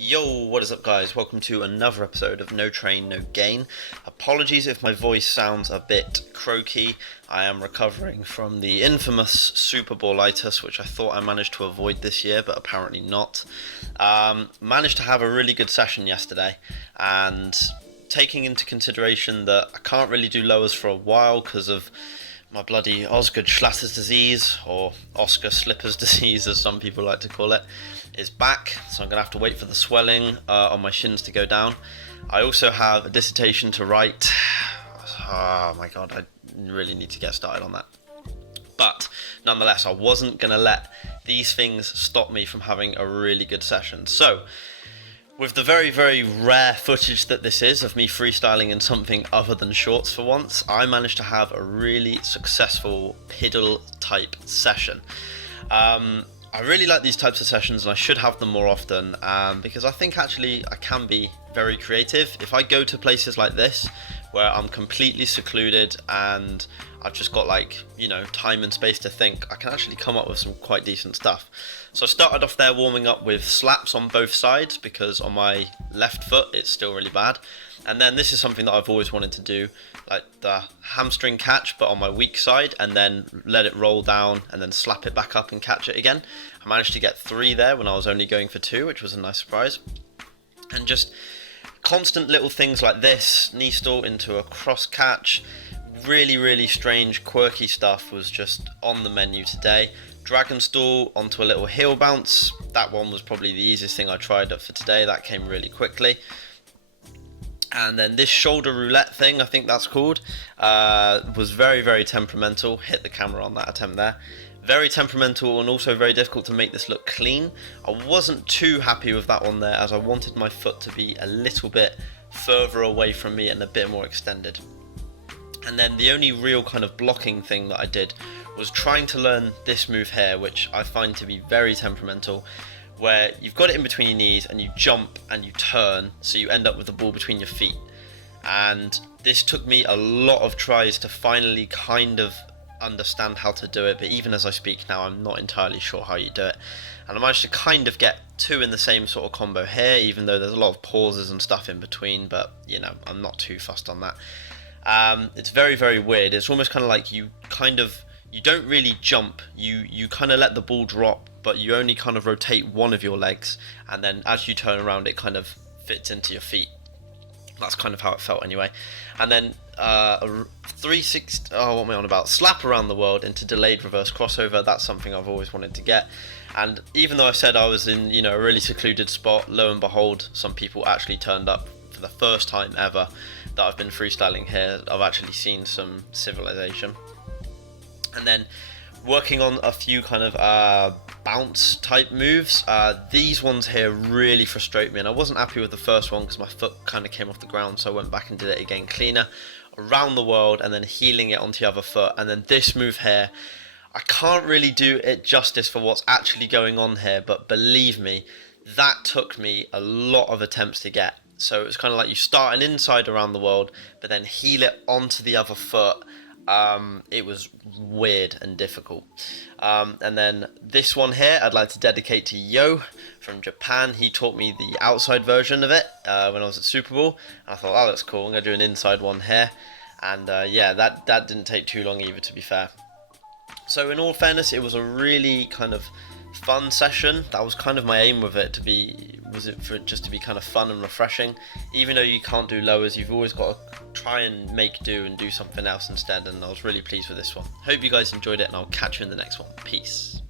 Yo, what is up guys? Welcome to another episode of No Train, No Gain. Apologies if my voice sounds a bit croaky. I am recovering from the infamous superballitis, which I thought I managed to avoid this year, but apparently not. Managed to have a really good session yesterday, and taking into consideration that I can't really do lowers for a while because of my bloody Osgood Schlatter's disease, or Oscar Slipper's disease as some people like to call it, is back, so I'm going to have to wait for the swelling on my shins to go down. I also have a dissertation to write. Oh my god, I really need to get started on that. But nonetheless, I wasn't going to let these things stop me from having a really good session. So, with the very, very rare footage that this is of me freestyling in something other than shorts for once, I managed to have a really successful Piddle type session. I really like these types of sessions, and I should have them more often because I think actually I can be very creative. If I go to places like this where I'm completely secluded and I've just got time and space to think, I can actually come up with some quite decent stuff. So I started off there warming up with slaps on both sides because on my left foot it's still really bad. And then this is something that I've always wanted to do, like the hamstring catch but on my weak side, and then let it roll down and then slap it back up and catch it again. I managed to get 3 there when I was only going for 2, which was a nice surprise. And just constant little things like this, knee stall into a cross catch, really strange quirky stuff was just on the menu today. Dragon stall onto a little heel bounce, that one was probably the easiest thing I tried for today, that came really quickly. And then this shoulder roulette thing, I think that's called, was very temperamental. Hit the camera on that attempt there. Very temperamental and also very difficult to make this look clean. I wasn't too happy with that one there, as I wanted my foot to be a little bit further away from me and a bit more extended. And then the only real kind of blocking thing that I did was trying to learn this move here, which I find to be very temperamental, where you've got it in between your knees and you jump and you turn, so you end up with the ball between your feet. And this took me a lot of tries to finally kind of understand how to do it, but even as I speak now, I'm not entirely sure how you do it. And I managed to kind of get 2 in the same sort of combo here, even though there's a lot of pauses and stuff in between, but I'm not too fussed on that. It's very weird. It's almost kind of like you don't really jump, you kind of let the ball drop, but you only kind of rotate one of your legs, and then as you turn around it kind of fits into your feet. That's kind of how it felt anyway. And then a 360, what am I on about? Slap around the world into delayed reverse crossover. That's something I've always wanted to get. And even though I said I was in a really secluded spot, lo and behold, some people actually turned up for the first time ever that I've been freestyling here. I've actually seen some civilization. And then working on a few kind of bounce type moves. These ones here really frustrate me, and I wasn't happy with the first one because my foot kind of came off the ground, so I went back and did it again cleaner. Around the world and then heeling it onto the other foot. And then this move here, I can't really do it justice for what's actually going on here, but believe me, that took me a lot of attempts to get. So it was kind of like you start an inside around the world, but then heel it onto the other foot. It was weird and difficult. And then this one here I'd like to dedicate to Yo from Japan. He taught me the outside version of it when I was at Superball, and I thought, oh, that's cool, I'm going to do an inside one here. And yeah, that didn't take too long either, to be fair. So in all fairness, it was a really kind of fun session. That was kind of my aim with it, for it just to be kind of fun and refreshing. Even though you can't do lowers, you've always got to try and make do and do something else instead, and I was really pleased with this one. Hope you guys enjoyed it, and I'll catch you in the next one. Peace.